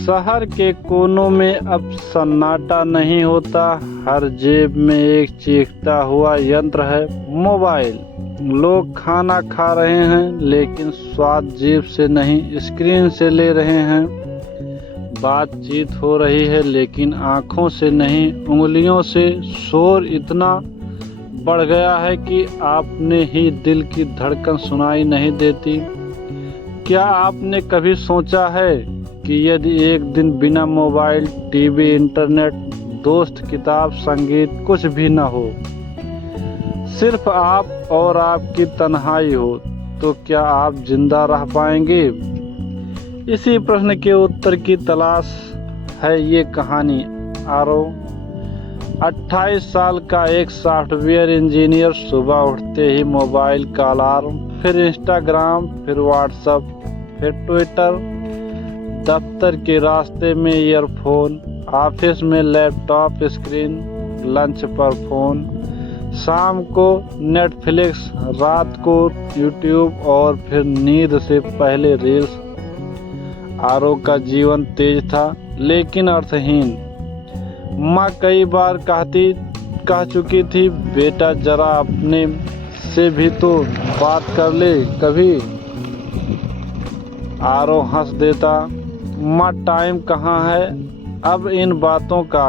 शहर के कोनों में अब सन्नाटा नहीं होता, हर जेब में एक चीखता हुआ यंत्र है, मोबाइल। लोग खाना खा रहे हैं लेकिन स्वाद जीभ से नहीं स्क्रीन से ले रहे हैं। बातचीत हो रही है लेकिन आंखों से नहीं उंगलियों से। शोर इतना बढ़ गया है कि आपने ही दिल की धड़कन सुनाई नहीं देती। क्या आपने कभी सोचा है कि यदि एक दिन बिना मोबाइल, टीवी, इंटरनेट, दोस्त, किताब, संगीत कुछ भी न हो, सिर्फ आप और आपकी तन्हाई हो, तो क्या आप जिंदा रह पाएंगे? इसी प्रश्न के उत्तर की तलाश है ये कहानी। आरव 28 साल का एक सॉफ्टवेयर इंजीनियर सुबह उठते ही मोबाइल का अलार्म, फिर इंस्टाग्राम, फिर व्हाट्सएप, फिर ट्विटर, दफ्तर के रास्ते में ईयरफोन, ऑफिस में लैपटॉप स्क्रीन, लंच पर फोन, शाम को नेटफ्लिक्स, रात को यूट्यूब और फिर नींद से पहले रील्स। आरव का जीवन तेज था लेकिन अर्थहीन। माँ कई बार कह चुकी थी, बेटा जरा अपने से भी तो बात कर ले कभी। आरव हंस देता, माँ टाइम कहाँ है अब इन बातों का।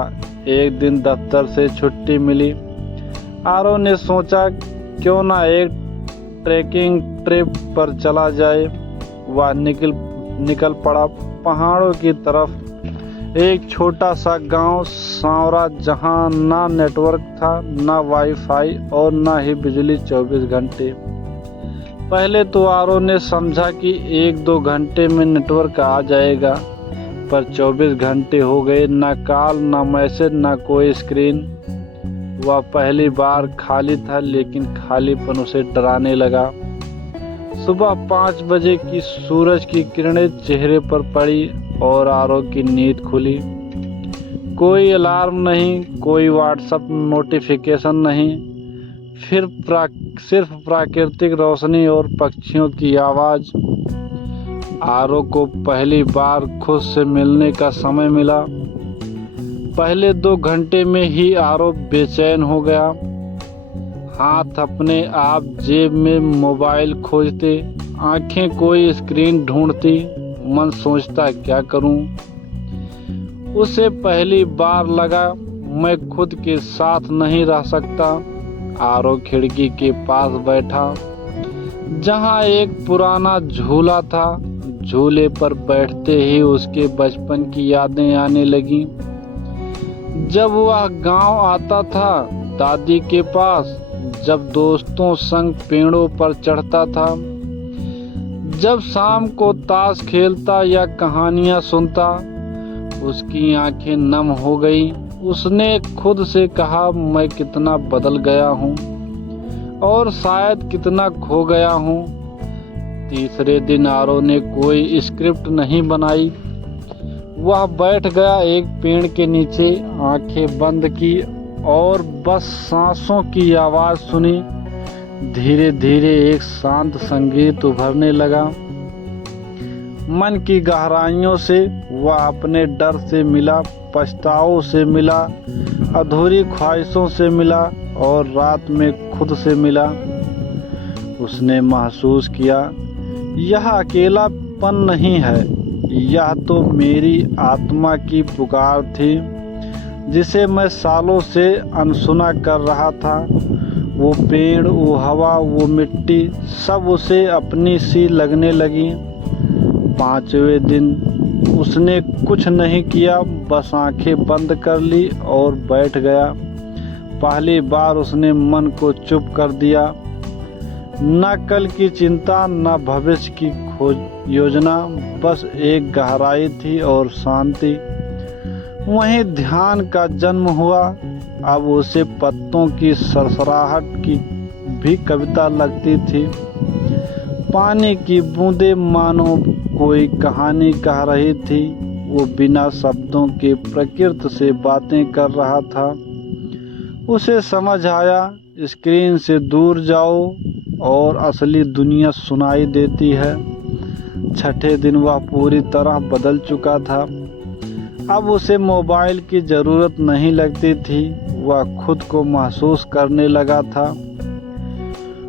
एक दिन दफ्तर से छुट्टी मिली। आरव ने सोचा क्यों ना एक ट्रैकिंग ट्रिप पर चला जाए। वह निकल पड़ा पहाड़ों की तरफ। एक छोटा सा गांव सांवरा, जहां ना नेटवर्क था, ना वाईफाई और ना ही बिजली 24 घंटे। पहले तो आरव ने समझा कि 1-2 घंटे में नेटवर्क आ जाएगा, पर 24 घंटे हो गए, ना कॉल, ना मैसेज, ना कोई स्क्रीन। वह पहली बार खाली था लेकिन खालीपन उसे डराने लगा। सुबह 5 बजे की सूरज की किरणें चेहरे पर पड़ी और आरव की नींद खुली। कोई अलार्म नहीं, कोई व्हाट्सएप नोटिफिकेशन नहीं, सिर्फ प्राकृतिक रोशनी और पक्षियों की आवाज। आरव को पहली बार खुद से मिलने का समय मिला। पहले 2 घंटे में ही आरव बेचैन हो गया। हाथ अपने आप जेब में मोबाइल खोजते, आंखें कोई स्क्रीन ढूंढती, मन सोचता क्या करूं। उसे पहली बार लगा मैं खुद के साथ नहीं रह सकता। आरव खिड़की के पास बैठा जहां एक पुराना झूला था। झूले पर बैठते ही उसके बचपन की यादें आने लगी। जब वह गांव आता था दादी के पास, जब दोस्तों संग पेड़ों पर चढ़ता था, जब शाम को ताश खेलता या कहानियां सुनता, उसकी आंखें नम हो गई। उसने खुद से कहा मैं कितना बदल गया हूँ और शायद कितना खो गया हूँ। तीसरे दिन आरव ने कोई स्क्रिप्ट नहीं बनाई। वह बैठ गया एक पेड़ के नीचे, आंखें बंद की और बस सांसों की आवाज सुनी। धीरे धीरे एक शांत संगीत उभरने लगा। मन की गहराइयों से वह अपने डर से मिला, पछतावों से मिला, अधूरी ख्वाहिशों से मिला और रात में खुद से मिला। उसने महसूस किया यह अकेलापन नहीं है, यह तो मेरी आत्मा की पुकार थी जिसे मैं सालों से अनसुना कर रहा था। वो पेड़, वो हवा, वो मिट्टी, सब उसे अपनी सी लगने लगी। 5वें दिन उसने कुछ नहीं किया, बस आंखें बंद कर ली और बैठ गया। पहली बार उसने मन को चुप कर दिया। न कल की चिंता, न भविष्य की योजना, बस एक गहराई थी और शांति। वहीं ध्यान का जन्म हुआ। अब उसे पत्तों की सरसराहट की भी कविता लगती थी। पानी की बूंदें मानो कोई कहानी कह रही थी। वो बिना शब्दों के प्रकृति से बातें कर रहा था। उसे समझ आया स्क्रीन से दूर जाओ और असली दुनिया सुनाई देती है। छठे दिन वह पूरी तरह बदल चुका था। अब उसे मोबाइल की ज़रूरत नहीं लगती थी। वह खुद को महसूस करने लगा था।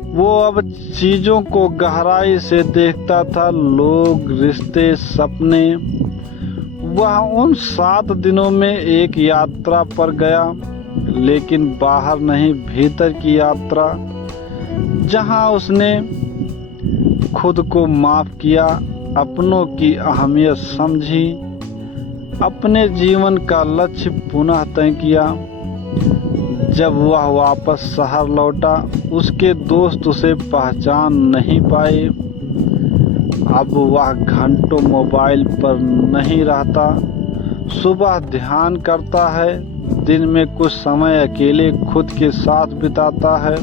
वो अब चीज़ों को गहराई से देखता था, लोग, रिश्ते, सपने। वह उन 7 दिनों में एक यात्रा पर गया, लेकिन बाहर नहीं, भीतर की यात्रा, जहां उसने खुद को माफ़ किया, अपनों की अहमियत समझी, अपने जीवन का लक्ष्य पुनः तय किया। जब वह वापस शहर लौटा, उसके दोस्त उसे पहचान नहीं पाए। अब वह घंटों मोबाइल पर नहीं रहता। सुबह ध्यान करता है, दिन में कुछ समय अकेले खुद के साथ बिताता है,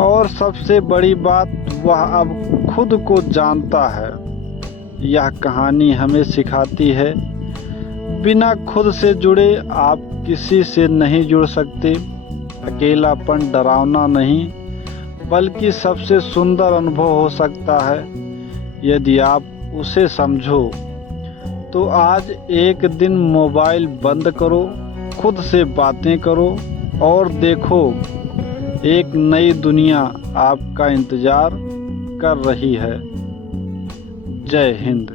और सबसे बड़ी बात, वह अब खुद को जानता है। यह कहानी हमें सिखाती है, बिना खुद से जुड़े आप किसी से नहीं जुड़ सकते। अकेलापन डरावना नहीं, बल्कि सबसे सुंदर अनुभव हो सकता है यदि आप उसे समझो। तो आज एक दिन मोबाइल बंद करो, खुद से बातें करो, और देखो, एक नई दुनिया आपका इंतजार कर रही है। जय हिंद।